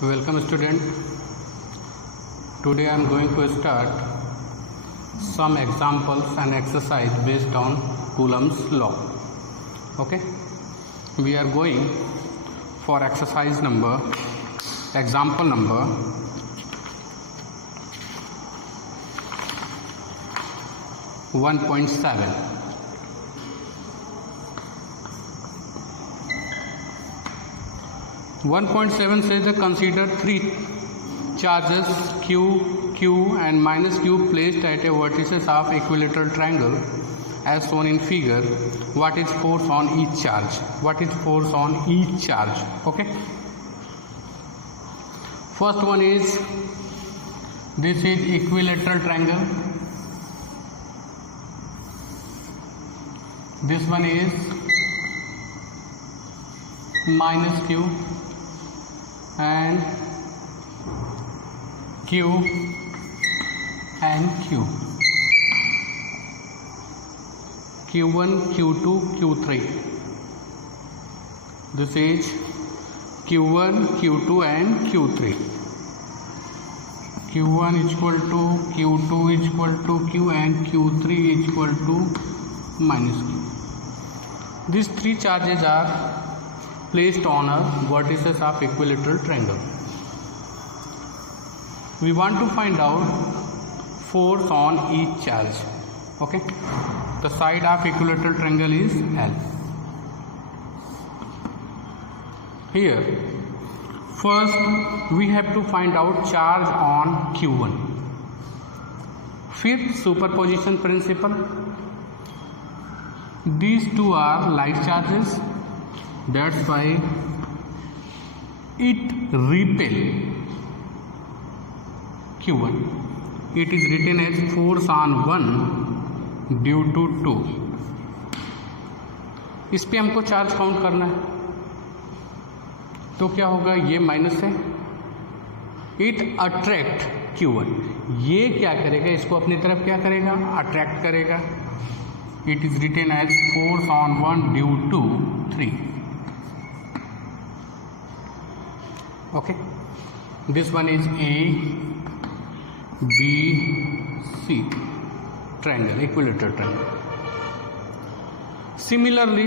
Welcome student. Today I am going to start some examples and exercise based on Coulomb's law. Okay, we are going for example number 1.7. says that consider three charges Q, Q and minus Q placed at a vertices of equilateral triangle as shown in figure. What is force on each charge? Okay. First one is, this is equilateral triangle. This one is minus Q and Q and Q, Q1, Q2, Q3. This is Q1, Q2 and Q3. Q1 equal to Q2 equal to Q and Q3 equal to minus Q. These three charges are placed on a vertices of equilateral triangle. We want to find out force on each charge. Okay, the side of equilateral triangle is L. Here first we have to find out charge on Q1. Fifth, superposition principle. These two are like charges, that's why it repel Q1. It is written as force on 1 due to 2. इस पे हमको charge count करना है, तो क्या होगा, ये minus है, इट अट्रैक्ट Q1. ये क्या करेगा, इसको अपनी तरफ क्या करेगा, अट्रैक्ट करेगा. It is written as force on 1 due to 3. Okay, this one is A, B, C triangle, equilateral triangle. Similarly,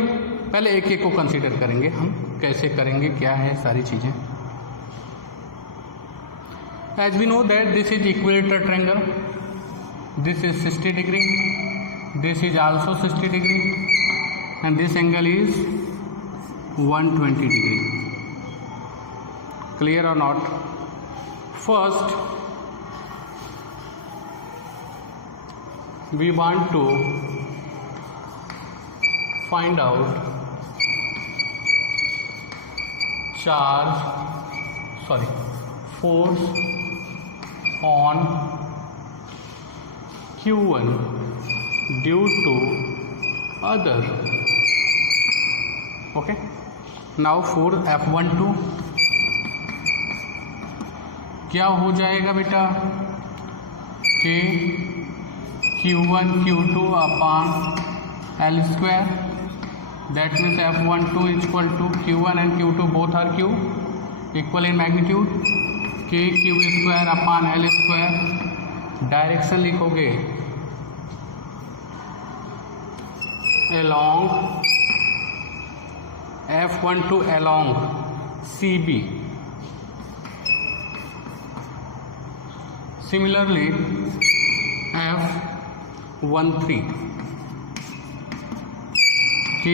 पहले एक एक को कंसीडर करेंगे हम, कैसे करेंगे, क्या है सारी चीजें. As we know that this is equilateral triangle, this is 60 degree, this is also 60 degree and this angle is 120 degree. Clear or not? First we want to find out force on Q1 due to other. Okay, now for F12 क्या हो जाएगा बेटा, कि Q1 Q2 upon L square, that means F12 is equal to Q1 and Q2 both are Q, equal in magnitude, K Q square upon L square. Direction लिखोगे along F12 along CB. Similarly, F13 K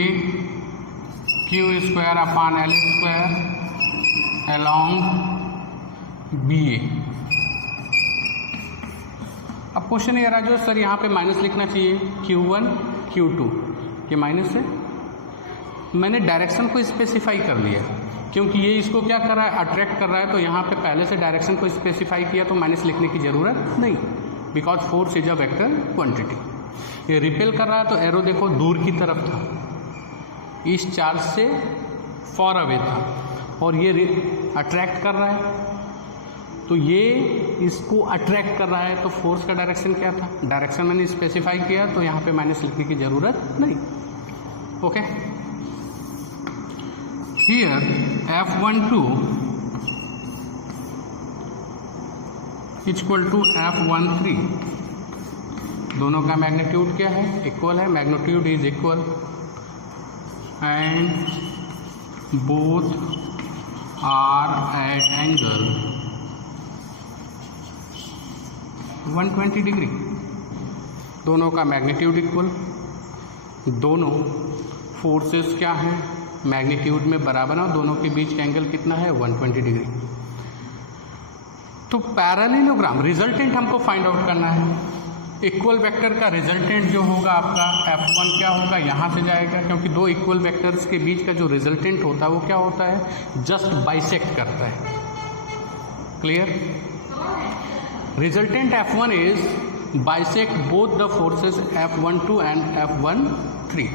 Q square upon L square along BA. अब question ये रहा जो sir यहाँ पे minus लिखना चाहिए, Q1 Q2 ये माइनस है. मैंने डायरेक्शन को स्पेसिफाई कर लिया, क्योंकि ये इसको क्या कर रहा है, अट्रैक्ट कर रहा है, तो यहाँ पे पहले से डायरेक्शन को स्पेसिफाई किया तो माइनस लिखने की ज़रूरत नहीं, because force is a vector quantity. ये रिपेल कर रहा है तो एरो देखो दूर की तरफ था, इस चार्ज से फॉर अवे था, और ये अट्रैक्ट कर रहा है, तो ये इसको अट्रैक्ट कर रहा है, तो फोर्स का डायरेक्शन क्या था, डायरेक्शन मैंने स्पेसिफाई किया, तो यहाँ पे माइनस लिखने की ज़रूरत नहीं. Okay, Here F12 equal to F13, दोनों का मैग्नीट्यूड क्या है, इक्वल है, magnitude is equal and both are at angle 120 degree, दोनों का मैग्नीट्यूड इक्वल, दोनों फोर्सेस क्या हैं, मैग्नीट्यूड में बराबर है, दोनों के बीच का एंगल कितना है, 120 डिग्री। तो पैरेललोग्राम रिजल्टेंट हमको फाइंड आउट करना है। इक्वल वेक्टर का रिजल्टेंट जो होगा आपका F1 क्या होगा, यहाँ से जाएगा, क्योंकि दो इक्वल वेक्टर्स के बीच का जो रिजल्टेंट होता है वो क्या होता है, जस्ट बाइसेक्ट करता है। Clear? Resultant F1 is bisect both the forces F12 and F13।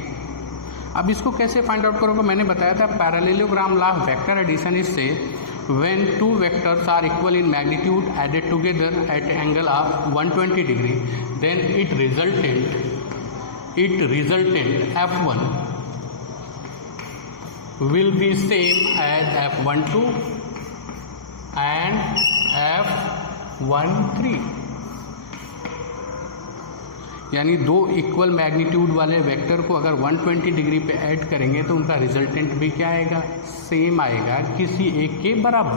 अब इसको कैसे फाइंड आउट करोगे, मैंने बताया था parallelogram law vector addition is से when two vectors are equal in magnitude added together at angle of 120 degree, then it resultant F1 will be same as F12 and F13। यानी दो equal magnitude वाले vector को अगर 120 degree पे add करेंगे तो उनका रिजल्टेंट भी क्या आएगा, सेम आएगा, किसी एक के बराबर।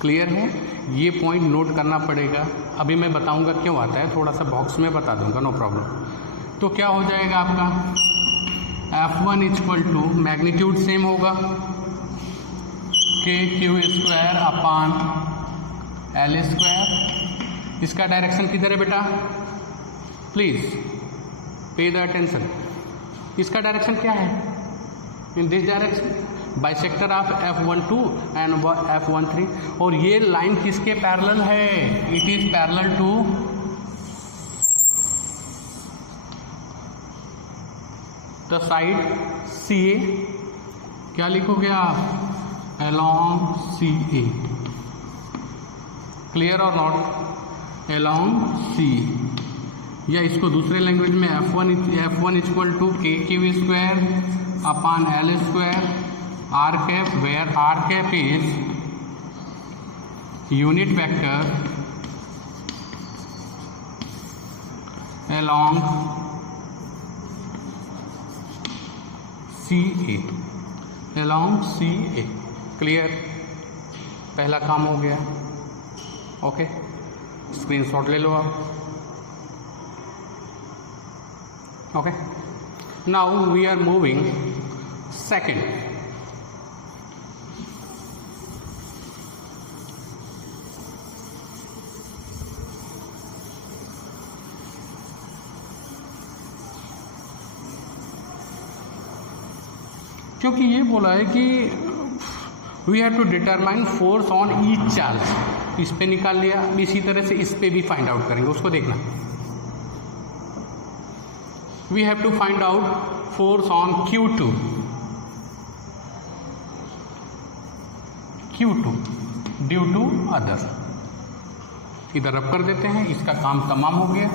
क्लियर है? ये पॉइंट नोट करना पड़ेगा। अभी मैं बताऊंगा क्यों आता है, थोड़ा सा बॉक्स में बता दूंगा, नो प्रॉब्लम। तो क्या हो जाएगा आपका F1 equal to magnitude same होगा KQ² अपान L²। इसका डायरेक्शन किधर है बेटा, प्लीज पे द अटेंशन। इसका डायरेक्शन क्या है, in this direction, bisector of F12 and F13। और ये लाइन किसके पैरेलल है, it is parallel to the side CA। क्या लिखोगे आप, अलोंग CA। क्लियर और नॉट, अलोंग CA। या इसको दूसरे लैंग्वेज में F1 equal to KQ² upon L² r cap, where r cap is unit vector along CA, along CA। Clear? पहला काम हो गया। ओके, स्क्रीनशॉट ले लो आप। Okay, now we are moving second। क्योंकि ये बोला है कि we have to determine force on each charge. इस पे निकाल लिया, इसी तरह से इस पे भी फाइंड आउट करेंगे, उसको देखना। We have to find out force on Q2 due to other। इधर रब कर देते हैं, इसका काम तमाम हो गया।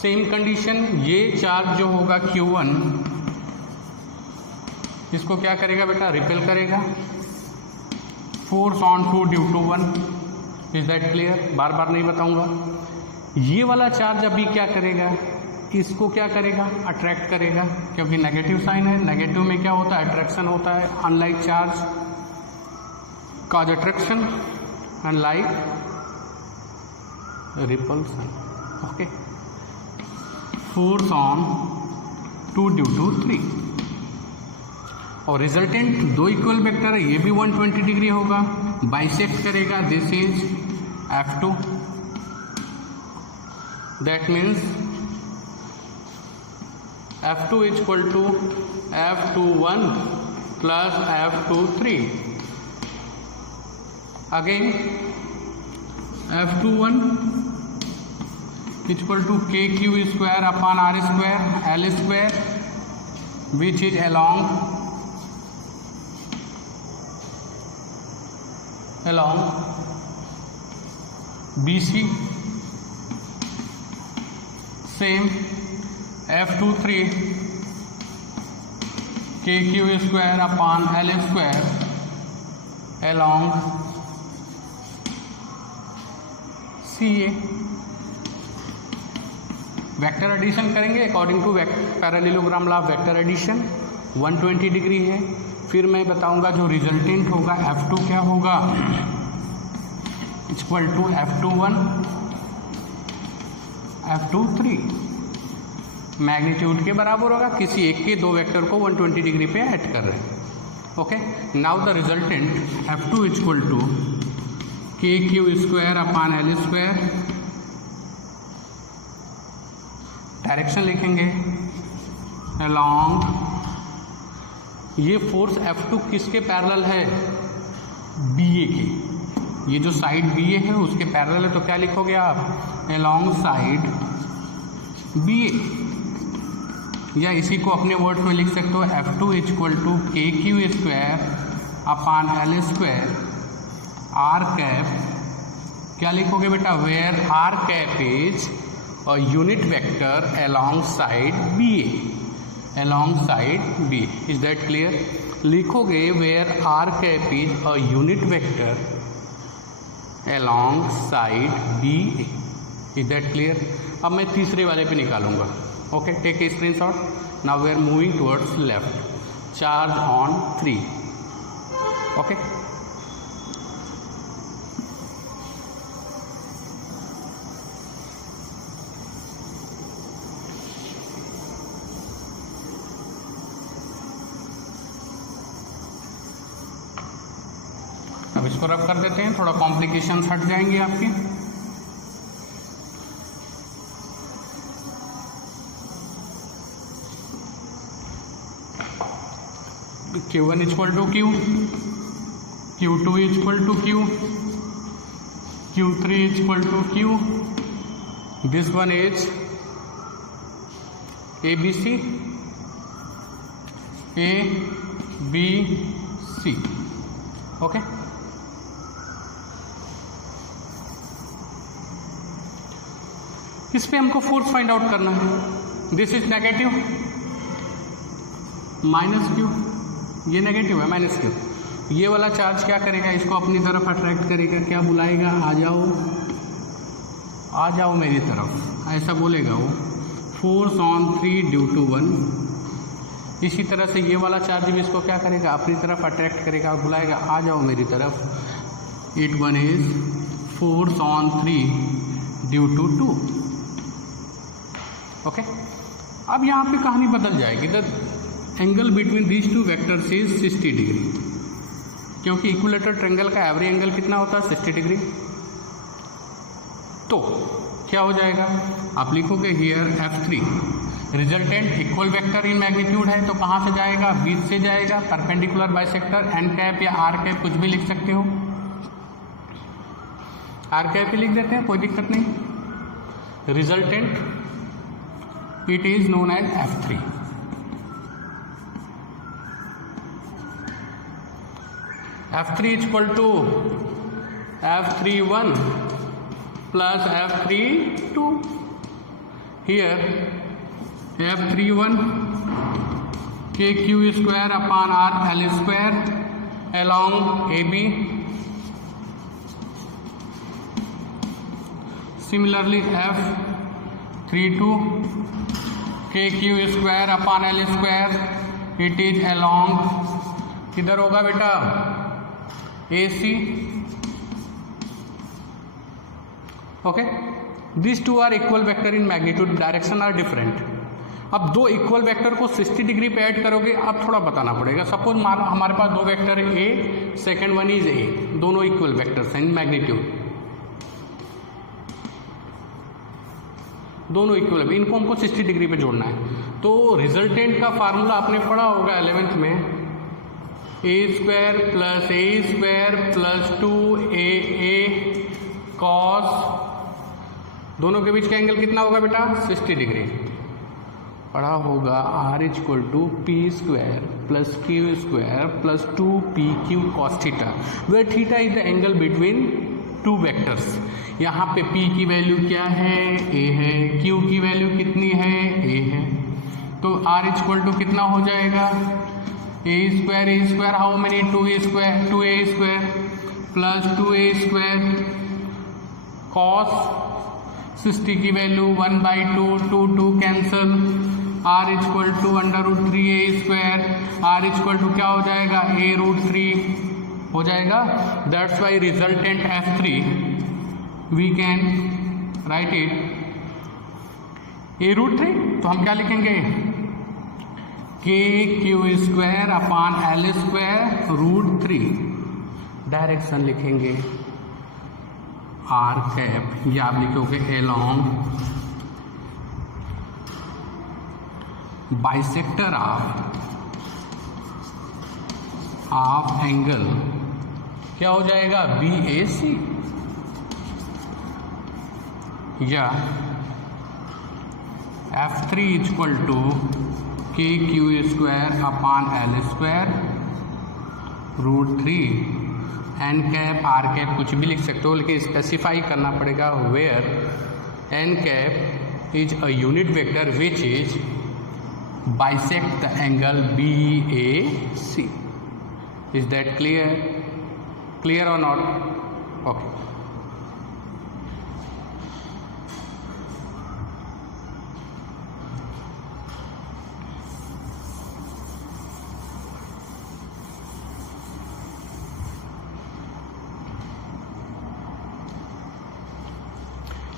सेम कंडीशन, ये चार्ज जो होगा Q1, इसको क्या करेगा बेटा, रिपेल करेगा। Force on 2 due to 1। Is that clear? बार बार नहीं बताऊंगा। ये वाला चार्ज अभी क्या करेगा, इसको क्या करेगा, अट्रैक्ट करेगा, क्योंकि नेगेटिव साइन है। नेगेटिव में क्या होता है, अट्रैक्शन होता है। Unlike charge cause attraction, unlike repulsion. Okay, force on 2 due to 3। और रिजल्टेंट दो इक्वल वेक्टर है, ये भी 120 डिग्री होगा, बाइसेक्ट करेगा। This is F2, that means F2 equal to F21 plus F23। Again F21 equal to KQ² upon R² L², which is along BC। Same F23 KQ² upon L², along CA। Vector addition करेंगे according to parallelogram law of vector addition. 120 degree है। फिर मैं बताऊंगा जो resultant होगा F2 क्या होगा, equal to F21 F23 magnitude के बराबर होगा। किसी एक के दो वेक्टर को 120 डिग्री पे ऐड कर रहे हैं। Okay, now the resultant F2 equal to KQ² upon L²। Direction लिखेंगे along। ये फोर्स F2 किसके पैरेलल है, BA के। ये जो साइड BA है उसके पैरेलल है, तो क्या लिखोगे आप, along साइड BA, या इसी को अपने वर्ड में लिख सकते हो F2 equal to KQ² upon L² R cap. क्या लिखोगे बेटा, where R cap is a unit vector alongside BA, alongside BA, is that clear? लिखोगे where R cap is a unit vector alongside BA, is that clear? अब मैं तीसरे वाले पे निकालूंगा। Okay, take a screenshot. Now we are moving towards left. Charge on 3। ओके, अब इसको रब कर देते हैं, थोड़ा कॉम्प्लिकेशंस हट जाएंगे आपके। Q1 equal to Q, Q2 equal to Q, Q3 equal to Q। This one is ABC, ABC। Okay, इस पे हमको फोर्स फाइंड आउट करना है। This is negative, minus Q, ये नेगेटिव है, माइनस Q। ये वाला चार्ज क्या करेगा, इसको अपनी तरफ अट्रैक्ट करेगा, क्या बुलाएगा, आ जाओ, आ जाओ मेरी तरफ, ऐसा बोलेगा वो। Force on 3 due to 1। इसी तरह से ये वाला चार्ज भी इसको क्या करेगा, अपनी तरफ अट्रैक्ट करेगा और बुलाएगा, आ जाओ मेरी तरफ। It one is force on 3 due to 2। Okay, अब यहाँ पे कहानी बदल जाएगी। The angle between these two vectors is 60 degree, क्योंकि इक्विलेटरल ट्रायंगल का एवरेज एंगल कितना होता है, 60 डिग्री। तो क्या हो जाएगा, आप लिखोगे here F3 resultant equal vector in magnitude है, तो कहाँ से जाएगा, बीच से जाएगा, परपेंडिकुलर बाइसेक्टर। एन कैप या आर कैप कुछ भी लिख सकते हो, आर कैप ही लिख देते हैं, कोई दिक्कत नहीं। Resultant it is known as F3। F3 equal to F31 plus F32। Here F31 KQ² upon RL² along AB। Similarly F32 KQ² upon L², it is along, किधर होगा बेटा, AC। Okay, this two are equal vector in magnitude, direction are different. अब दो equal vector को 60 degree पे add करोगे, अब थोड़ा बताना पड़ेगा। सपोज मान हमारे पास दो वेक्टर है, A, second one is A, दोनों इक्वल वेक्टर्स हैं इन मैग्नीट्यूड, दोनों इक्वल है, इनको हमको 60 डिग्री पे जोड़ना है। तो रिजल्टेंट का फार्मूला आपने पढ़ा होगा 11th में, A² plus A² plus 2AA cos, दोनों के बीच का एंगल कितना होगा बेटा, 60 डिग्री। पढ़ा होगा R equal to P² plus Q² plus 2PQ cos theta, where theta is the angle between two vectors. यहाँ पे P की वैल्यू क्या है, A है, Q की वैल्यू कितनी है, A है। तो R इक्वल टू कितना हो जाएगा, a square how many 2a square plus 2a square cos 60 की value 1/2 2 cancel r equal to √3a square r equal to क्या हो जाएगा a√3 हो जाएगा. That's why resultant f3 we can write it a√3. तो हम क्या लिखेंगे kq square upon l square √3. Direction लिखेंगे r कैप या आप लिखोगे along बाइसेक्टर ऑफ एंगल क्या हो जाएगा BAC या F3 equal to KQ square upon L square √3. N cap r cap कुछ भी लिख सकते हो, लेकिन स्पेसिफाई करना पड़ेगा where n cap is a unit vector which is bisect the angle BAC. Is that clear? Clear or not? Okay.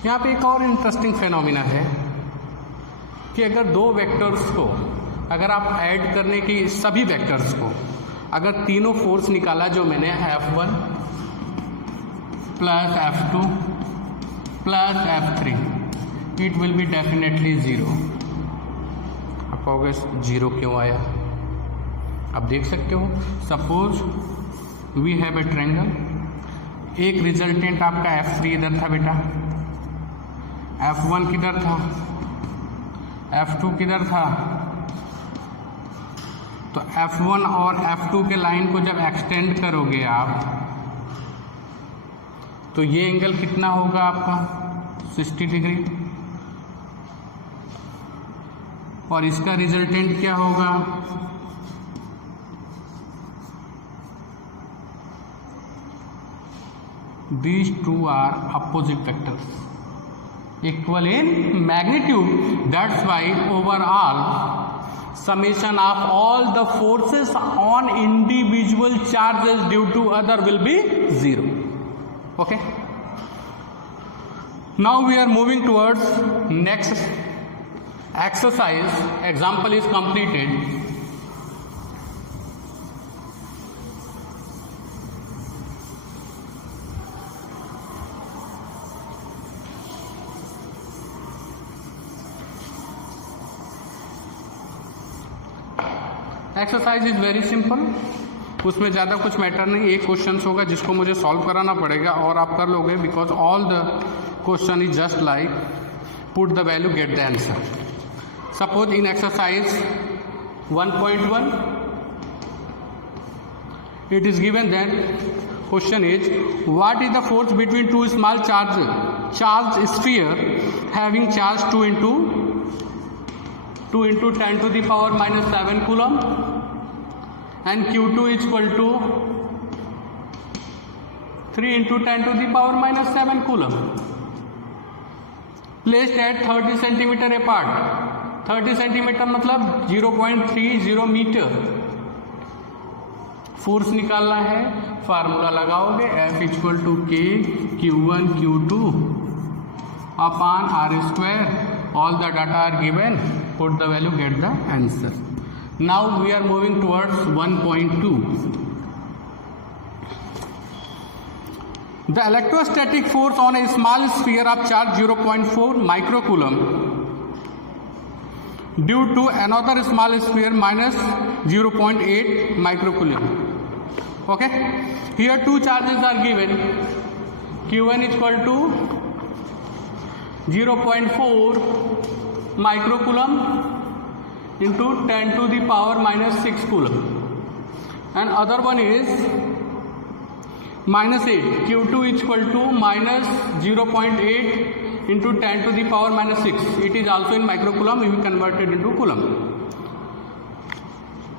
यहाँ पे एक और इंटरेस्टिंग फेनोमिना है कि अगर दो वेक्टर्स को अगर आप ऐड करने की सभी वेक्टर्स को अगर तीनों फोर्स निकाला जो मैंने F1 plus F2 plus F3 it will be definitely 0. आप कहोगे 0 क्यों आया? आप देख सकते हो suppose we have a triangle. एक रिजल्टेंट आपका F3 इधर था बेटा, F1 किधर था, F2 किधर था. तो F1 और F2 के लाइन को जब एक्सटेंड करोगे आप तो ये एंगल कितना होगा आपका 60 डिग्री और इसका रिजल्टेंट क्या होगा these two are opposite vectors equal in magnitude. That's why overall summation of all the forces on individual charges due to other will be 0. Okay, now we are moving towards next exercise. Example is completed. Exercise is very simple, उसमें ज़्यादा कुछ matter नहीं. एक question होगा जिसको मुझे solve कराना पड़ेगा और आप कर लोगे because all the question is just like put the value get the answer. Suppose in exercise 1.1 it is given that question is what is the force between two small charge sphere having charge 2 into 10 to the power minus 7 coulomb and Q2 is equal to 3 into 10 to the power minus 7 coulomb placed at 30 centimeter apart. 30 centimeter मतलब 0.30 metre. Force निकालना है, formula लगाओगे F equal to K Q1 Q2 upon R square. All the data are given. Put the value, get the answer. Now we are moving towards 1.2. The electrostatic force on a small sphere of charge 0.4 microcoulomb due to another small sphere minus 0.8 microcoulomb. Okay, here two charges are given. Q1 is equal to 0.4 microcoulomb into 10 to the power minus 6 coulomb and other one is minus 8. Q2 is equal to minus 0.8 into 10 to the power minus 6. It is also in microcoulomb. We convert it into coulomb.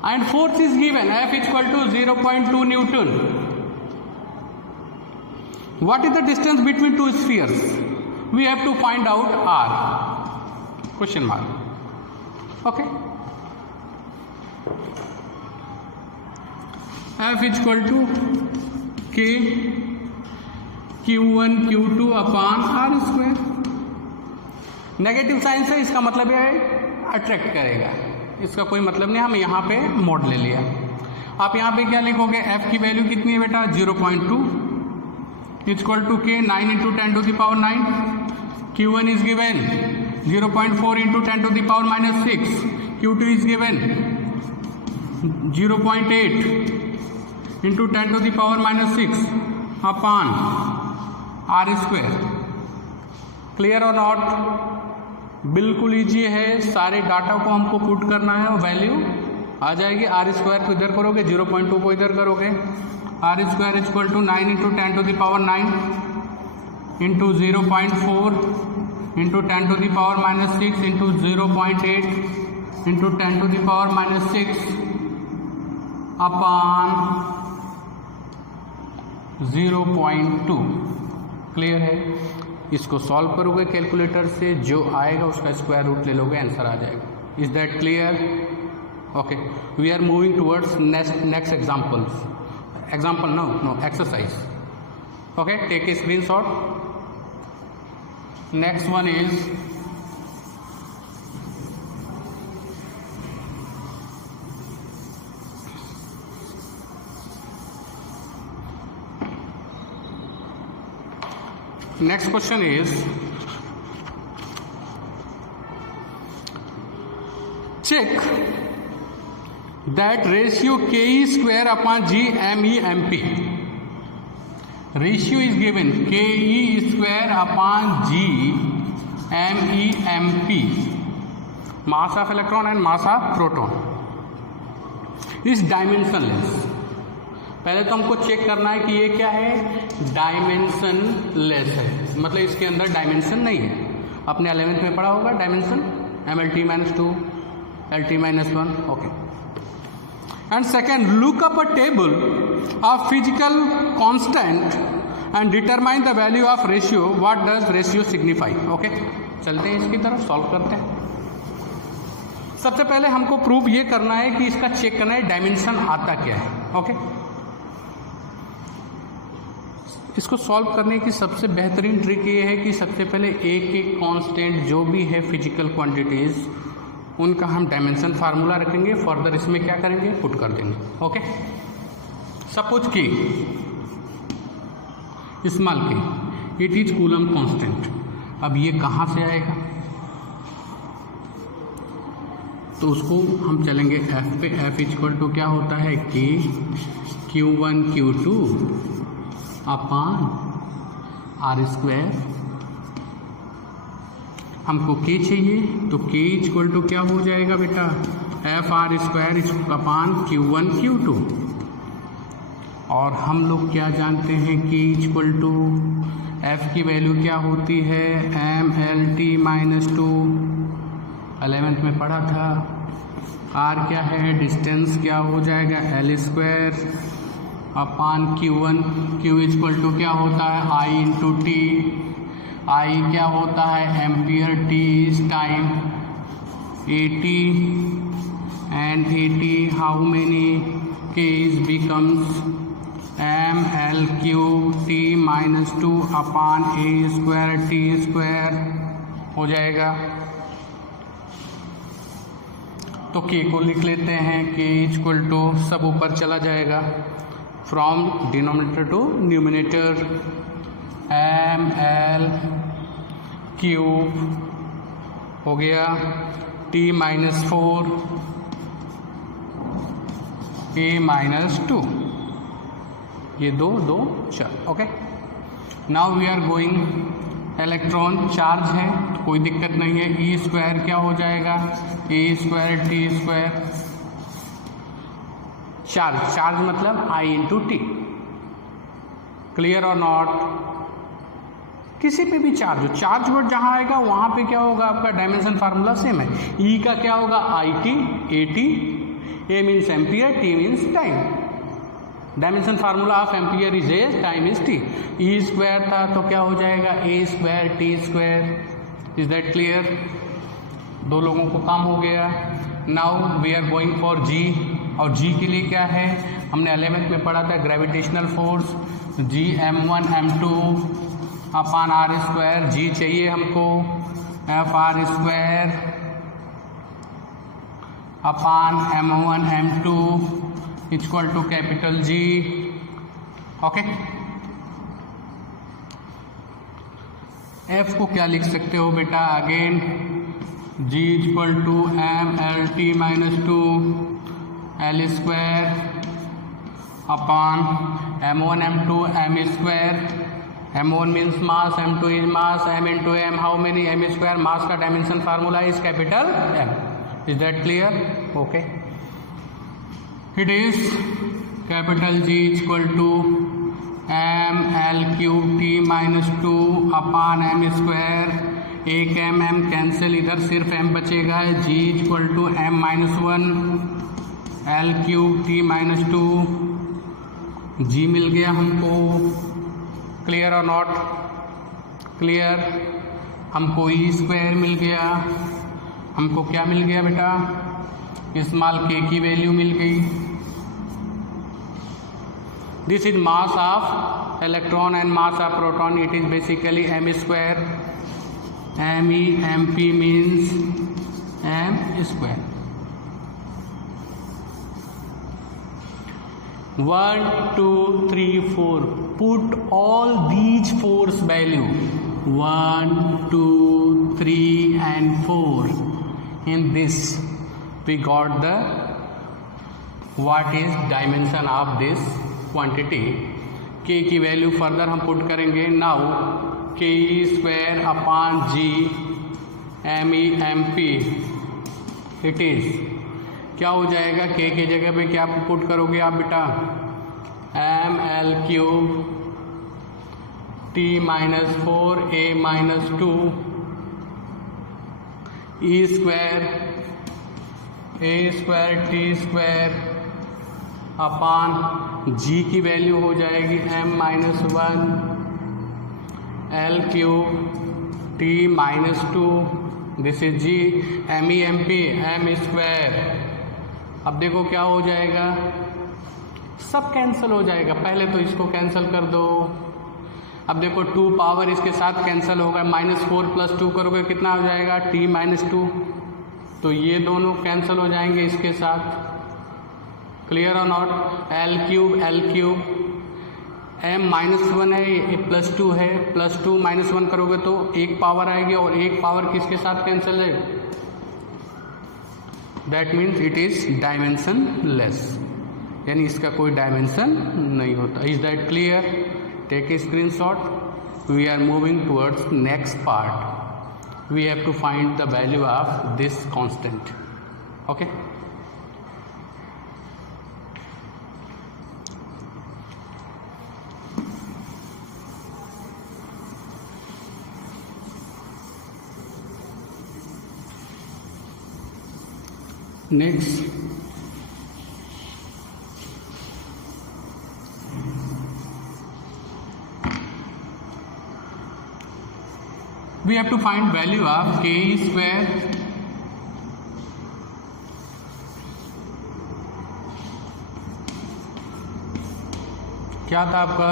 and force is given F is equal to 0.2 Newton. What is the distance between two spheres? We have to find out R. Question mark. Okay. F is equal to K Q1 Q2 upon R square. Negative sign से इसका मतलब है attract करेगा, इसका कोई मतलब नहीं, हम यहाँ पे मोड ले लिया. आप यहाँ पे क्या लिखोगे? F की वैल्यू कितनी है बेटा? 0.2 is equal to K 9 into 10 to the power 9. Q1 is given 0.4 into 10 to the power minus 6. Q2 is given 0.8 into 10 to the power minus 6 upon R square. Clear और नॉट? बिल्कुल easy है. सारे data को हमको put करना है और value आ जाएगी. R स्क्वायर को इधर करोगे, 0.2 को इधर करोगे. R square is equal to 9 into 10 to the power 9 into 0.4 into 10 to the power minus 6 into 0.8 into 10 to the power minus 6 upon 0.2. Clear है? इसको सॉल्व करोगे कैलकुलेटर से, जो आएगा उसका स्क्वायर रूट ले लोगे, आंसर आ जाएगा. Is that clear? Okay, we are moving towards next examples. Example no exercise. Okay, take a screenshot. Next one is next question is check that ratio ke square upon g me mp. Ratio is given ke square upon g me mp, mass of electron and mass of proton, is dimensionless. पहले तो हमको check करना है कि ये क्या है? Dimension less है, मतलब इसके अंदर डायमेंशन नहीं है. अपने 11th में पढ़ा होगा dimension, MLT-2 LT-1. Okay. And second, look up a table of physical constant and determine the value of ratio. What does ratio signify? Okay, चलते हैं इसकी तरफ, सॉल्व करते हैं. सबसे पहले हमको प्रूव ये करना है कि इसका चेक करना है डायमेंशन आता क्या है. ओके, इसको सॉल्व करने की सबसे बेहतरीन ट्रिक ये है कि सबसे पहले एक एक कांस्टेंट जो भी है फिजिकल क्वांटिटीज, उनका हम डायमेंशन फार्मूला रखेंगे. फर्दर इसमें क्या करेंगे? पुट कर देंगे. ओके, सपोज कि स्मॉल के इट इज कूलम कांस्टेंट. अब ये कहाँ से आएगा? तो उसको हम चलेंगे F पे. F इज इक्वल टू क्या होता है कि Q1 Q2 upon R square. हमको K चाहिए, तो K इक्वल टू क्या हो जाएगा बेटा? F R square upon Q1 Q2. और हम लोग क्या जानते हैं? K इक्वल टू F की वैल्यू क्या होती है? MLT-2. 11th में पढ़ा था. R क्या है? डिस्टेंस क्या हो जाएगा? L square upon Q1. Q equal to क्या होता है? I into T. I क्या होता है? Ampere. T is time. 80 and 80 how many? K is becomes ML3T-2 upon A square T square हो जाएगा. तो K को लिख लेते हैं. K इक्वल टू सब ऊपर चला जाएगा, from denominator to numerator. ML cube हो गया T-4 A-2. ये दो 4. Okay, now we are going. Electron charge है तो कोई दिक्कत नहीं है. E स्क्वायर क्या हो जाएगा? A square T square. Charge मतलब I इंटू T. क्लियर और नॉट? किसी पे भी चार्ज हो, चार्ज वर्ड जहाँ आएगा वहाँ पे क्या होगा, आपका डायमेंशन फार्मूला सेम है। ई का क्या होगा, I T, A T, A means ampere, T means time. Dimension formula of ampere is A, time is T. E square था तो क्या हो जाएगा, A square T square. Is that clear? दो लोगों को काम हो गया। Now we are going for G, और जी के लिए क्या है, हमने 11th में पढ़ा था gravitational force, G m1 m2 upon R square. G चाहिए हमको, F R square upon m1 m2 equal to capital G. Okay, F को क्या लिख सकते हो बेटा, again G equal to M L T minus 2 L square upon m1 m2 m square. m1 means mass, m2 is mass, m into M how many, m square. Mass का dimension formula is capital M। Is that clear? Okay, it is capital G equal to M L cube T minus 2 upon m square. एक m cancel, इधर सिर्फ m बचेगा। G equal to m minus 1 L cube T minus 2। G मिल गया हमको, clear और not clear? हमको E square मिल गया, हमको क्या मिल गया बेटा, स्मॉल के की वैल्यू मिल गई। This is mass of electron and mass of proton, it is basically m square. M E M p means m square. 1 2 3 4, put all these force value 1 2 3 and 4 in this, we got the what is dimension of this quantity। k की value further हम put करेंगे। Now K E square upon G M E M P, it is क्या हो जाएगा, k की जगह पे क्या पुट करोगे आप बेटा, M L cube T minus 4 A minus 2 E square A square T square upon G की वैल्यू हो जाएगी m minus 1 L cube T minus 2, this is G, M E M p m square. अब देखो क्या हो जाएगा, सब cancel हो जाएगा। पहले तो इसको कैंसिल कर दो। अब देखो 2 पावर इसके साथ कैंसिल होगा, -4 + 2 करोगे कितना हो जाएगा, t - 2। तो ये दोनों कैंसिल हो जाएंगे इसके साथ, क्लियर और नॉट। एल क्यूब m -1 है, ये +2 है, +2 -1 करोगे तो एक पावर आएगी, और एक पावर किसके साथ कैंसिल है, that means it is dimensionless, यानी इसका कोई डायमेंशन नहीं होता। Is that clear? Take a screenshot. We are moving towards next part. We have to find the value of this constant. Okay, next we have to find value of k square क्या था आपका,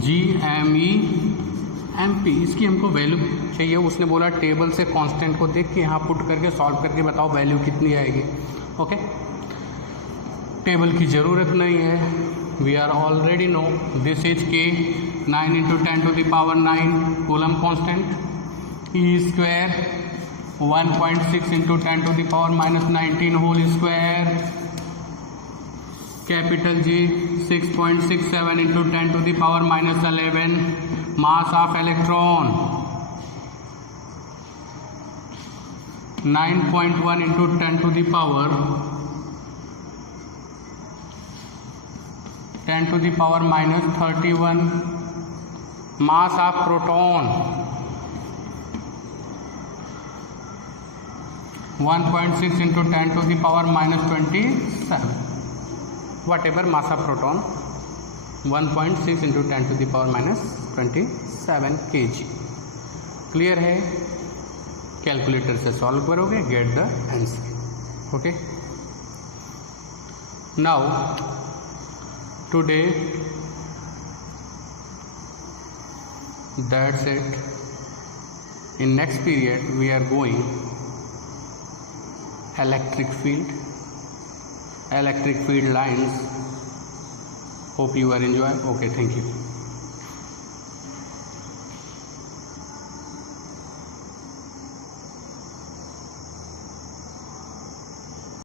G M E M p, इसकी हमको value चाहिए। उसने बोला table से constant को देख के यहाँ पुट करके सॉल्व करके बताओ वैल्यू कितनी आएगी। ओके, टेबल की ज़रूरत नहीं है, we are already know this is K 9 × 10⁻⁹ coulomb constant. E square 1.6 × 10⁻⁻19 whole square, capital G 6.67 × 10⁻11 mass of electron, 9.1 × 10⁻31 mass of proton 1.6 into 10 to the power minus 27, whatever mass of proton 1.6 into 10 to the power minus 27 kg। Clear है? Calculator से solve करोगे, get the answer. Okay, now today that's it. In next period we are going electric field lines. Hope you are enjoy. Okay, thank you.